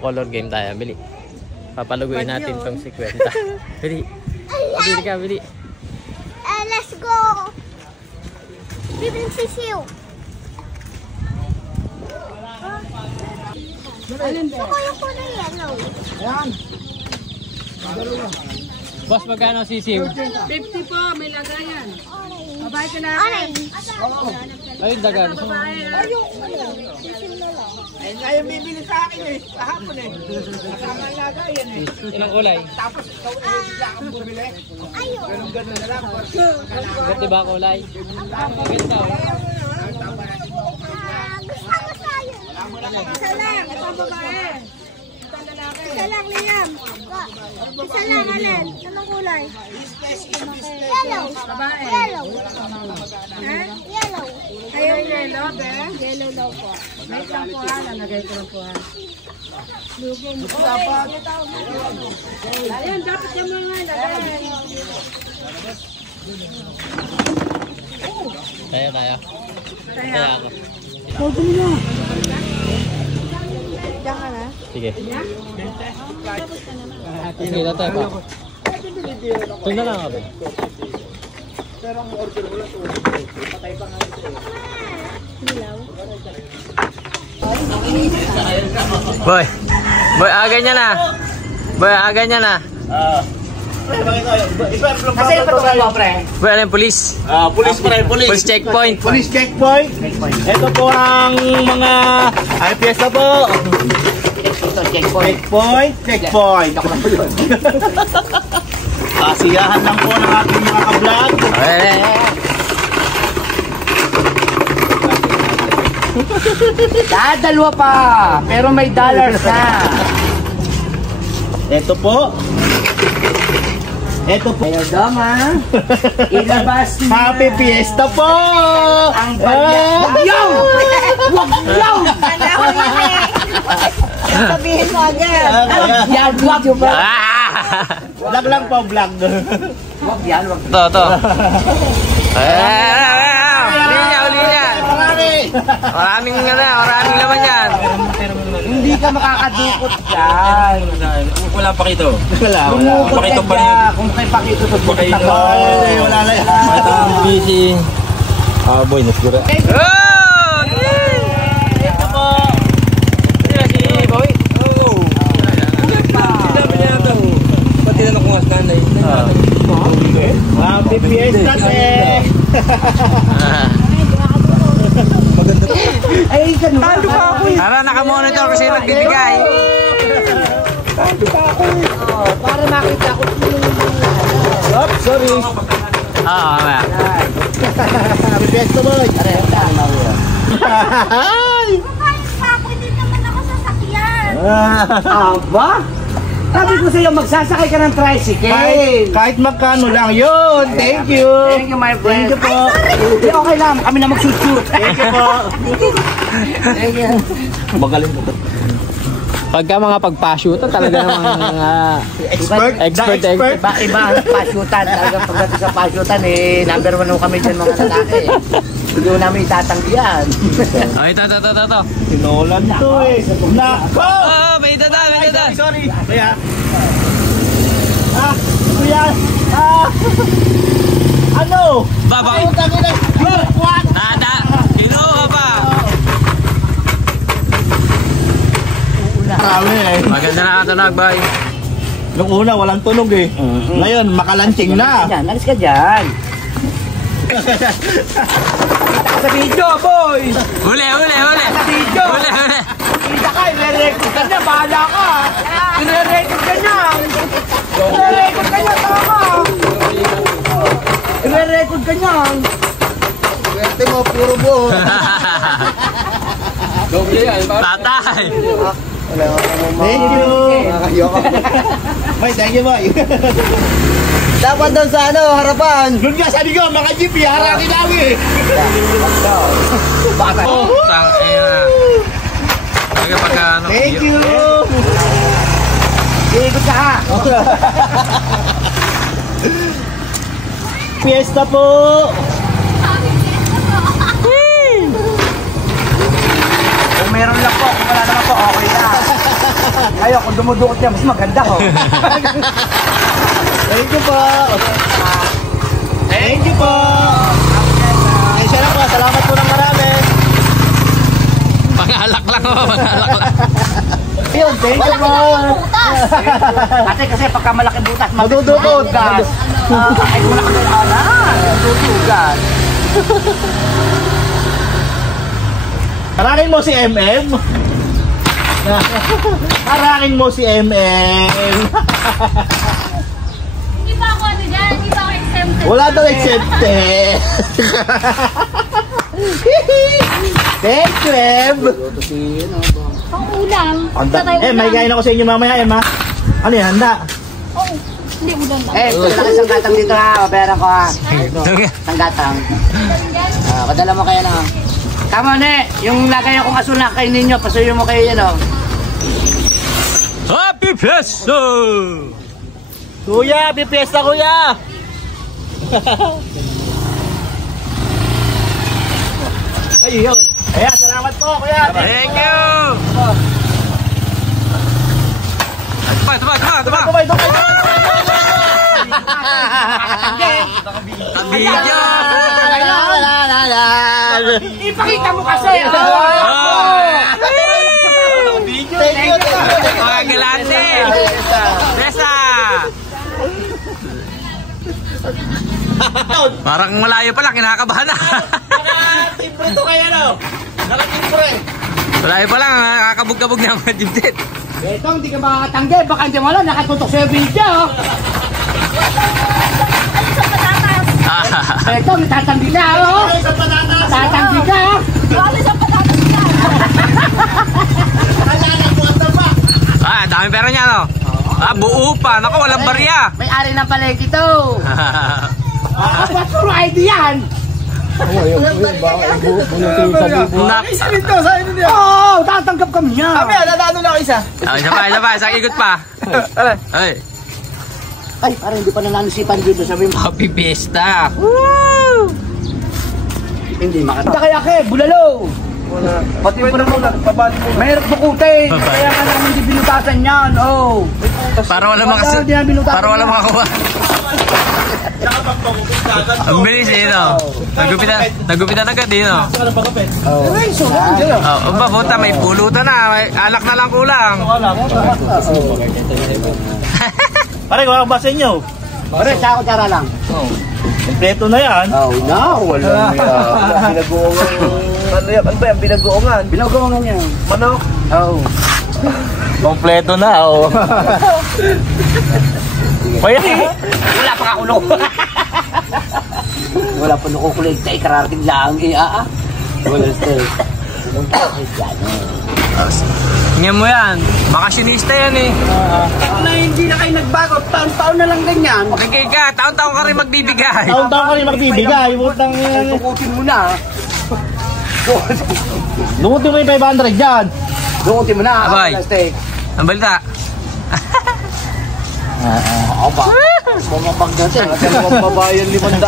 Magko-color game tayo. Bili. Papaluguin natin tong 50. Bili. Bili ka, bili. Let's go! Bibili sisiw. Ako yung kulay yellow. Ayan. Boss, magkano sisiw? 50 po, may lagayan. Babae ka na. Ay, dagan. Ay, ngayon bibili sa akin eh. Kahapon eh. Kasama ang lagayan eh. Ilang kulay? Tapos ikaw eh, bigla kang bumili. Ayun. Ganun na lang. Ba't diba kulay? Maganda oh. Gusto ko sa'yo. Isa lang, ito ang babae. Ito ang lalaki. Isa lang, Liam. Isa lang, Alin. Anong kulay? Yellow. Babae. Yellow. Ha? Yellow. Ayaw yellow, be? Yellow daw po. Wait lang po ha, lalagay ko lang po ha. Ayan, dapat yung mga lagay. Kaya. Kaya. ako. Diyan ka na. Sige. Sige, tatay pa. Ito na lang ako. Boy. Boy, ganyan na. Boy, ganyan na. Kasi yung patuloy mo, pre. Boy, ano yung police? Police pre, police. Police checkpoint. Police checkpoint. Ito po ang mga IPS na po. Ito, checkpoint. Checkpoint. Kasiyahan lang po ng ating mga ka-vlog. Dalawa pa, pero may dollars na. Ito po. Ayaw daw ha. Ilabas mo. Happy Fiesta po! Ang balya. Wag yaw! Sabihin mo agad. Yan, video ba? Vlog lang po, vlog. Wag yan, wag. Ito. Uli niya. Maraming laman yan. Hindi ka makakadukot dyan. Wala pa kito. Wala. Pakito pa rin. Kung kayo pakito sa bukit na ko. Wala na yan. Ito ang busy. Boy, nasigura. Oh! Ito po. Si Boy. Oo. Sinabi niya ito. Pati na nakungas nanay. Happy Fiesta, eh. Maganda to. Ay, ganun. Talo pa ako eh. Para nakamonitor kasi nagbibigay. Para makita ko. Oops, sorry. Oo, mamaya. Happy Fiesta, boy. Hi! Kahit pa ako, hindi naman ako sasakyan. Aba? Sabi ko sa'yo, magsasakay ka ng tricycle. Kahit magkano lang yun. Thank you. Thank you, my friend. Thank you po. Hindi, okay lang. Kami na mag-shoot-shoot. Thank you po. Thank you. Magaling po. Pagka mga pagpa-shoot, talaga namang mga Expert. expert. Iba ang pa-shootan. Talagang pagdating sa pa-shootan, eh, number 1 kami dyan mga lalaki. Hindi ko namin itatanggihan. Oh, ito. Tinolan to eh. Nako! Oh, may dadaan. Sorry. Kuya. Kuya. Ano? Baba. What? Nada. Kinuha pa. Marami eh. Maganda na katunog, boy. Nung una, walang tunog eh. Ngayon, makalanching na. Yan, alis ka dyan. Kita ka sa video, boy! Huli. Sa video! Huli. Kita ka, i-record ka niya, bahala ka! I-record ka niya! I-record ka niya, tama! I-record ka niya! Swerte mo, puro buo. Tatay. Thank you. May, thank you, boy. Dapat doon sa harapan! Doon nga sa ligaw, mga jeep, harapin namin. Baka! Thank you. Iikot ka ha! Fiesta po. Kung meron lang po, kung wala naman po, okay na. Ayaw, kung dumudukot niya, mas maganda ko. Thank you po. Thank you po. Ay, siya lang po. Salamat po ng marami. Pangalak lang oh, pangalak lang. Ayun, thank you po. Kasi pagka malaki butas, Madudukot. gas. Ay, wala kami na. Madudugas. Harangin mo si MM. Harangin mo si MM. Hindi pa ako ano dyan, hindi pa ako exempted. Wala daw accepted. Thank you, Em. Ang ulam. May kain ako sa inyo mamaya, Em, ha? Ano yan, handa? Oo. Hindi ulam lang. Isang gatang dito ha. Pera ko ha. Isang gatang. Padala mo kayo na. Tama ne, yung lagay akong asul na kayo ninyo, pasuyo mo kayo yan o. Happy Fiesta! Kuya, happy fiesta, kuya! Ayun. Ayan, salamat po, kuya. Thank you! Tama! Tumay. Kabidyo! Ipakita mo kasi! Thank you. Mga galante! Fiesta! Parang malayo pa lang, kinakabahan na. Naka-timbre to kayo, no? Naka-timbre. Malayo pa lang, nakakabog-kabog na ang mga dibdit. Ito, hindi ka makakatanggi. Baka hindi mo alam, nakatutok sa video. Ito, may tatanggi na, oh. Tatanggi ka. Alis ang patatas na. Dami pera niya, no? Buo pa. Naku, walang barya. May ari ng palengke to. Ba't puro ID yan? Nak. Oo, tatanggap kami niya. Kami, nadano na ako isa. Isa pa. Isang ikot pa. Ay. Ay, parang hindi pa nananisipan dito sabi mo. Happy Fiesta. Hindi makata. Kaya bulalo. Pati mo na muna. Pabali mo. Mahirap bukutin. Kaya nga naman hindi binutasan yan. Oh. Para wala makakuha. Ang bilis eh, no? Nagupitan agad eh, no? Oh, buta, may pulutan na. May alak na lang kulang. Pare, wala ba sa inyo? Pare, sa ako tara lang. Kompleto na yan. Oh, no. Wala Binagoongan. Ano yan? Ano ba yan? Binagoongan. Binagoongan yan. Manok. Oh. Kompleto na, oh. Wala pa kakulo. Wala pa nakukulit. Tay, kararating lang. Wala still. Tingnan mo yan. Bakasyonista yan eh. Na hindi na kayo nagbago. Taon-taon na lang ganyan. Okay ka, taon-taon ka rin magbibigay. Taon-taon ka rin magbibigay. Butang yan. Tukutin mo na. Lumutin mo yung 500 dyan. Tukutin mo na. Abay. Ang balita. Aba. Bumabag natin. Dalawang babayan 500.